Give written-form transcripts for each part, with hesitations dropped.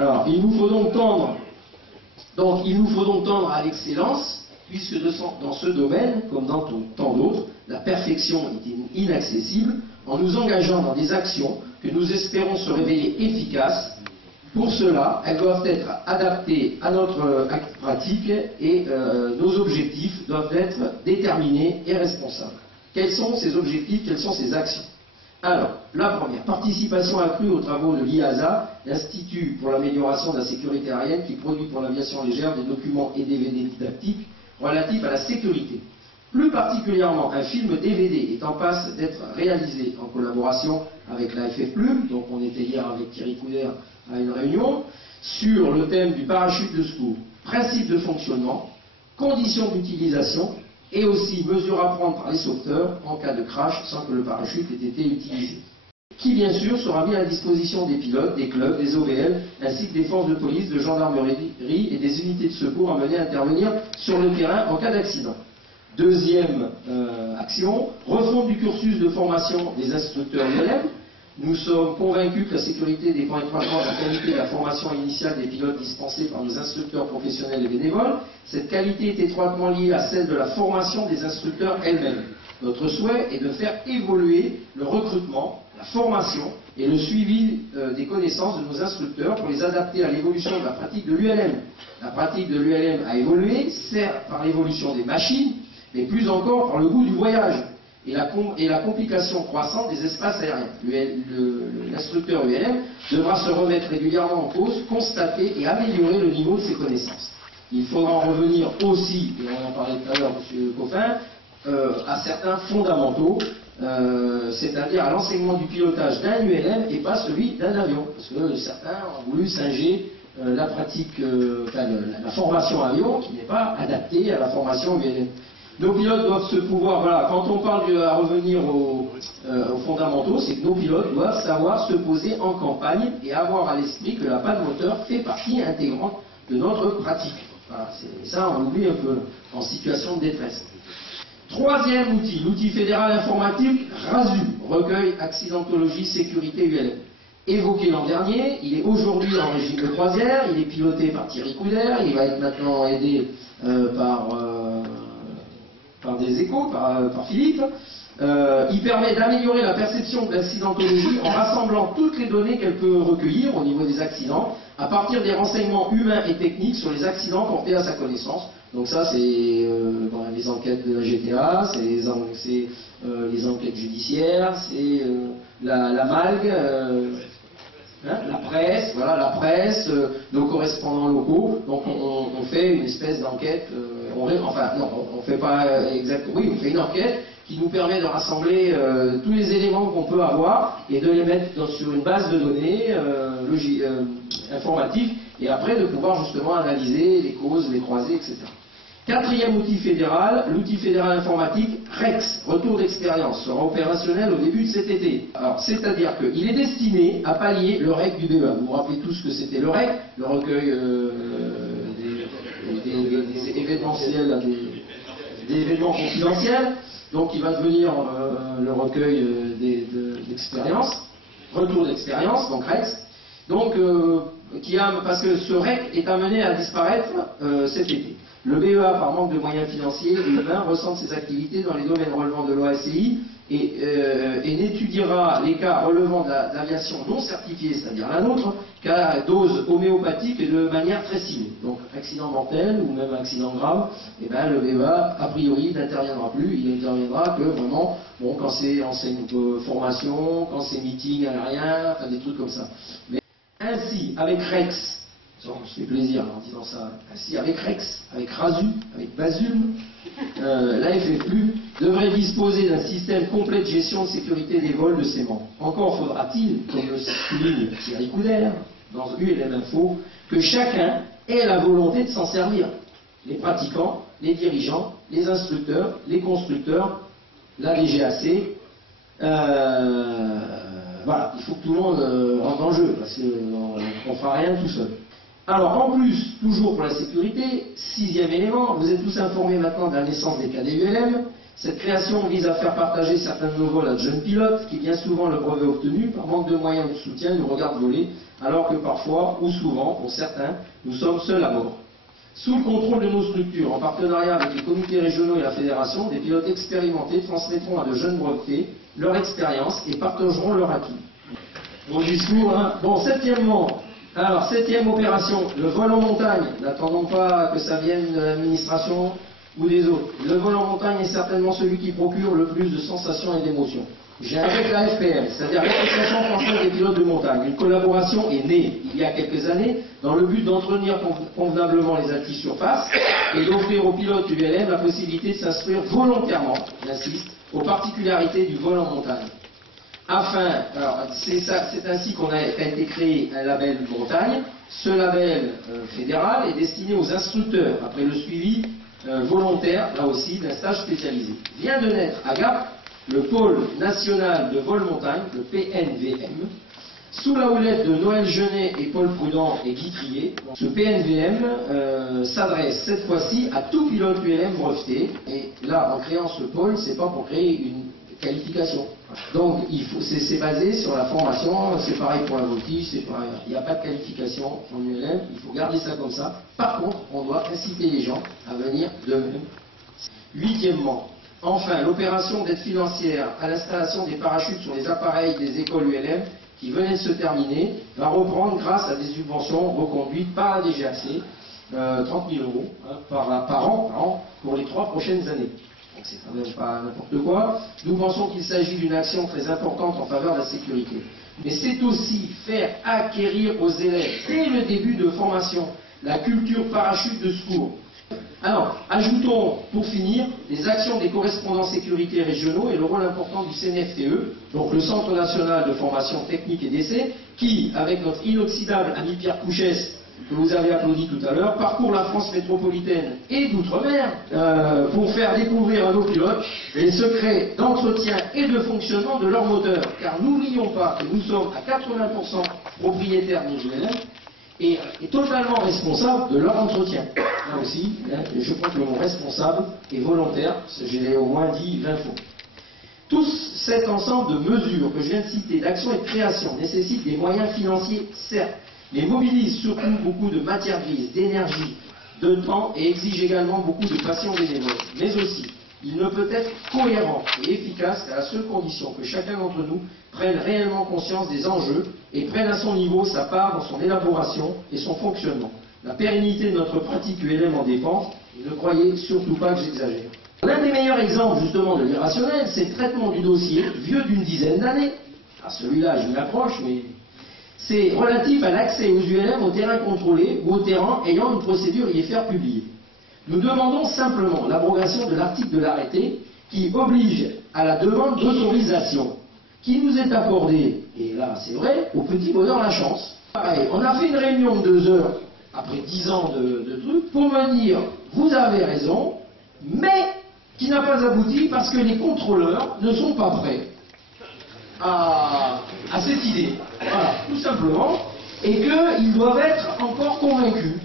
Alors, il nous faut donc tendre à l'excellence, puisque dans ce domaine, comme dans tant d'autres, la perfection est inaccessible, en nous engageant dans des actions que nous espérons se révéler efficaces. Pour cela, elles doivent être adaptées à notre acte pratique et nos objectifs doivent être déterminés et responsables. Quels sont ces objectifs? Quelles sont ces actions? Alors, la première, participation accrue aux travaux de l'IASA, l'Institut pour l'amélioration de la sécurité aérienne, qui produit pour l'aviation légère des documents et DVD didactiques relatifs à la sécurité. Plus particulièrement, un film DVD est en passe d'être réalisé en collaboration avec la FF Plume, donc on était hier avec Thierry Couder à une réunion, sur le thème du parachute de secours, principe de fonctionnement, conditions d'utilisation, et aussi mesures à prendre par les sauveteurs en cas de crash sans que le parachute ait été utilisé. Qui bien sûr sera mis à disposition des pilotes, des clubs, des OVL, ainsi que des forces de police, de gendarmerie et des unités de secours amenées à intervenir sur le terrain en cas d'accident. Deuxième action, refonte du cursus de formation des instructeurs ULM. Nous sommes convaincus que la sécurité dépend étroitement de la qualité de la formation initiale des pilotes dispensés par nos instructeurs professionnels et bénévoles. Cette qualité est étroitement liée à celle de la formation des instructeurs elles-mêmes. Notre souhait est de faire évoluer le recrutement, la formation et le suivi des connaissances de nos instructeurs pour les adapter à l'évolution de la pratique de l'ULM. La pratique de l'ULM a évolué, certes par l'évolution des machines, mais plus encore par le goût du voyage et la complication croissante des espaces aériens. L'instructeur ULM devra se remettre régulièrement en cause, constater et améliorer le niveau de ses connaissances. Il faudra en revenir aussi, et on en parlait tout à l'heure, M. Coffin, à certains fondamentaux, c'est-à-dire à l'enseignement du pilotage d'un ULM et pas celui d'un avion, parce que certains ont voulu singer la pratique, la formation avion qui n'est pas adaptée à la formation ULM. Nos pilotes doivent se pouvoir, voilà, quand on parle à revenir aux fondamentaux, c'est que nos pilotes doivent savoir se poser en campagne et avoir à l'esprit que la panne moteur fait partie intégrante de notre pratique. Voilà, ça on l'oublie un peu en situation de détresse. Troisième outil, l'outil fédéral informatique RASU, recueil accidentologie sécurité ULM. Évoqué l'an dernier, il est aujourd'hui en régime de croisière, il est piloté par Thierry Couder, il va être maintenant aidé par des échos, par Philippe. Il permet d'améliorer la perception de l'accidentologie en rassemblant toutes les données qu'elle peut recueillir au niveau des accidents, à partir des renseignements humains et techniques sur les accidents portés à sa connaissance. Donc ça, c'est les enquêtes de la GTA, c'est les enquêtes judiciaires, c'est la MALG, la presse, voilà, la presse, nos correspondants locaux. Donc on fait une espèce d'enquête, on fait pas exactement, oui, on fait une enquête qui nous permet de rassembler tous les éléments qu'on peut avoir et de les mettre sur une base de données informatique et après de pouvoir justement analyser les causes, les croisées, etc. Quatrième outil fédéral, l'outil fédéral informatique REX, retour d'expérience, sera opérationnel au début de cet été. Alors, c'est-à-dire qu'il est destiné à pallier le REC du BEA. Vous vous rappelez tous que c'était le REC, le recueil des événementiels, des événements confidentiels. Donc, il va devenir le recueil d'expérience, retour d'expérience, donc REX. Donc, parce que ce REC est amené à disparaître cet été. Le BEA, par manque de moyens financiers et humains, recentre ses activités dans les domaines relevant de l'OACI et n'étudiera les cas relevant de l'aviation non certifiée, c'est-à-dire la nôtre, qu'à dose homéopathique et de manière très ciblée. Donc, accident mortel ou même accident grave, eh ben, le BEA, a priori, n'interviendra plus. Il n'interviendra que vraiment, bon, quand c'est formation, quand c'est meeting aérien, enfin des trucs comme ça. Mais ainsi, avec REX, on se fait plaisir en disant ça. Ainsi, avec REX, avec RASU, avec BASUM, la FFU devrait disposer d'un système complet de gestion de sécurité des vols de ses membres. Encore faudra-t-il, comme le souligne Thierry Couder dans ULM Info, que chacun ait la volonté de s'en servir. Les pratiquants, les dirigeants, les instructeurs, les constructeurs, la DGAC. Voilà, il faut que tout le monde rentre en jeu, parce qu'on ne fera rien tout seul. Alors, en plus, toujours pour la sécurité, sixième élément, vous êtes tous informés maintenant de la naissance des cadets ULM. Cette création vise à faire partager certains de nos vols à de jeunes pilotes, qui bien souvent le brevet obtenu, par manque de moyens ou de soutien, nous regardent voler, alors que parfois, ou souvent, pour certains, nous sommes seuls à bord. Sous le contrôle de nos structures, en partenariat avec les comités régionaux et la fédération, des pilotes expérimentés transmettront à de jeunes brevetés leur expérience et partageront leur acquis. Bon discours, hein. Bon, septième opération, le vol en montagne. N'attendons pas que ça vienne de l'administration ou des autres. Le vol en montagne est certainement celui qui procure le plus de sensations et d'émotions. J'ai avec la FPM, c'est-à-dire l'Association française des pilotes de montagne. Une collaboration est née il y a quelques années dans le but d'entretenir convenablement les acquis surface et d'offrir aux pilotes ULM la possibilité de s'instruire volontairement, j'insiste, aux particularités du vol en montagne. C'est ainsi qu'a été créé un label montagne. Ce label fédéral est destiné aux instructeurs, après le suivi volontaire, là aussi, d'un stage spécialisé. Vient de naître à Gap le pôle national de vol montagne, le PNVM, sous la houlette de Noël Genet et Paul Prudent et Guy Trier. Ce PNVM s'adresse cette fois-ci à tout pilote ULM breveté. Et là, en créant ce pôle, c'est pas pour créer une qualification. Donc, c'est basé sur la formation, c'est pareil pour la voltige, c'est pareil. Il n'y a pas de qualification en ULM, il faut garder ça comme ça. Par contre, on doit inciter les gens à venir d'eux-mêmes. Huitièmement, enfin, l'opération d'aide financière à l'installation des parachutes sur les appareils des écoles ULM qui venait de se terminer va reprendre grâce à des subventions reconduites par la DGAC, 30 000 € par an pour les 3 prochaines années. Donc c'est quand même pas n'importe quoi. Nous pensons qu'il s'agit d'une action très importante en faveur de la sécurité. Mais c'est aussi faire acquérir aux élèves, dès le début de formation, la culture parachute de secours. Alors, ajoutons, pour finir, les actions des correspondants sécurité régionaux et le rôle important du CNFTE, donc le Centre national de formation technique et d'essai, qui, avec notre inoxydable ami Pierre Couchès, que vous avez applaudi tout à l'heure, parcourt la France métropolitaine et d'outre-mer pour faire découvrir à nos pilotes les secrets d'entretien et de fonctionnement de leur moteur. Car n'oublions pas que nous sommes à 80% propriétaires de nos ULM et totalement responsables de leur entretien. Là aussi, je crois que le mot responsable est volontaire, je l'ai au moins dit 20 fois. Tout cet ensemble de mesures que je viens de citer, d'action et de création, nécessite des moyens financiers, certes, mais mobilise surtout beaucoup de matière grise, d'énergie, de temps et exige également beaucoup de passion bénévole. Mais aussi, il ne peut être cohérent et efficace qu'à la seule condition que chacun d'entre nous prenne réellement conscience des enjeux et prenne à son niveau sa part dans son élaboration et son fonctionnement. La pérennité de notre pratique ULM en dépend, et ne croyez surtout pas que j'exagère. L'un des meilleurs exemples justement de l'irrationnel, c'est le traitement du dossier, vieux d'une dizaine d'années. Ah, celui-là, je m'y approche, mais c'est relatif à l'accès aux ULM au terrain contrôlé ou au terrain ayant une procédure IFR publiée. Nous demandons simplement l'abrogation de l'article de l'arrêté qui oblige à la demande d'autorisation qui nous est accordée, et là c'est vrai, au petit bonheur la chance. Pareil, on a fait une réunion de 2 heures après 10 ans de trucs pour me dire vous avez raison, mais qui n'a pas abouti parce que les contrôleurs ne sont pas prêts à cette idée. Voilà, tout simplement, et qu'ils doivent être encore convaincus.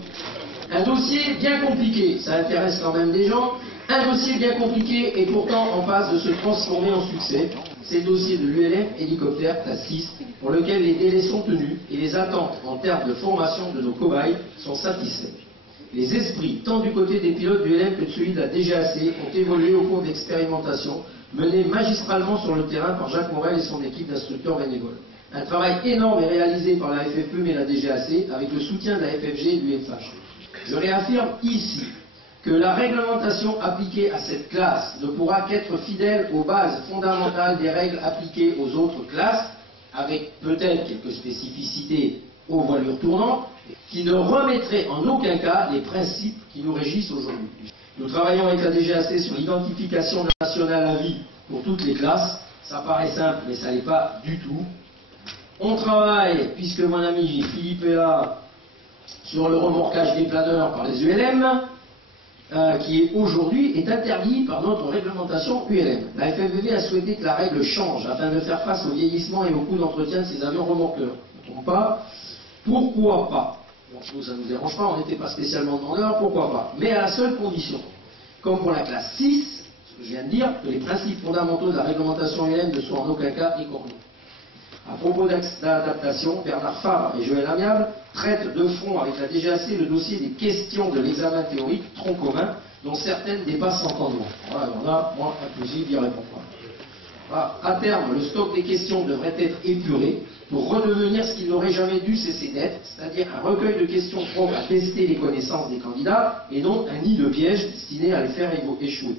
Un dossier bien compliqué, ça intéresse quand même des gens, un dossier bien compliqué et pourtant en passe de se transformer en succès. C'est le dossier de l'ULM hélicoptère classe 6, pour lequel les délais sont tenus et les attentes en termes de formation de nos cobayes sont satisfaits. Les esprits, tant du côté des pilotes du LM que de celui de la DGAC, ont évolué au cours d'expérimentation menée magistralement sur le terrain par Jacques Morel et son équipe d'instructeurs bénévoles. Un travail énorme est réalisé par la FFE et la DGAC avec le soutien de la FFG et du FH. Je réaffirme ici que la réglementation appliquée à cette classe ne pourra qu'être fidèle aux bases fondamentales des règles appliquées aux autres classes, avec peut-être quelques spécificités aux voilures tournantes, qui ne remettraient en aucun cas les principes qui nous régissent aujourd'hui. Nous travaillons avec la DGAC sur l'identification nationale à vie pour toutes les classes. Ça paraît simple, mais ça n'est pas du tout. On travaille, puisque mon ami Philippe est là, sur le remorquage des planeurs par les ULM, qui aujourd'hui est interdit par notre réglementation ULM. La FFV a souhaité que la règle change afin de faire face au vieillissement et au coût d'entretien de ces avions remorqueurs. Ne trompe pas. Pourquoi pas? Bon, nous, ça ne nous dérange pas, on n'était pas spécialement demandeur, pourquoi pas? Mais à la seule condition, comme pour la classe 6, je viens de dire, que les principes fondamentaux de la réglementation ULM ne soient en aucun cas écornés. À propos d'adaptation, Bernard Favre et Joël Amiable traitent de front avec la DGAC le dossier des questions de l'examen théorique tronc commun, dont certaines dépassent l'entendement. Voilà, alors là, moi, impossible d'y répondre pas. À terme, le stock des questions devrait être épuré pour redevenir ce qu'il n'aurait jamais dû cesser d'être, c'est-à-dire un recueil de questions propres à tester les connaissances des candidats et non un nid de pièges destiné à les faire échouer.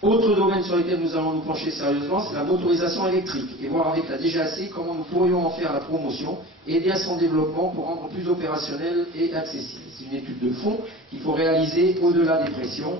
Autre domaine sur lequel nous allons nous pencher sérieusement, c'est la motorisation électrique et voir avec la DGAC comment nous pourrions en faire la promotion et aider à son développement pour rendre plus opérationnel et accessible. C'est une étude de fond qu'il faut réaliser au-delà des pressions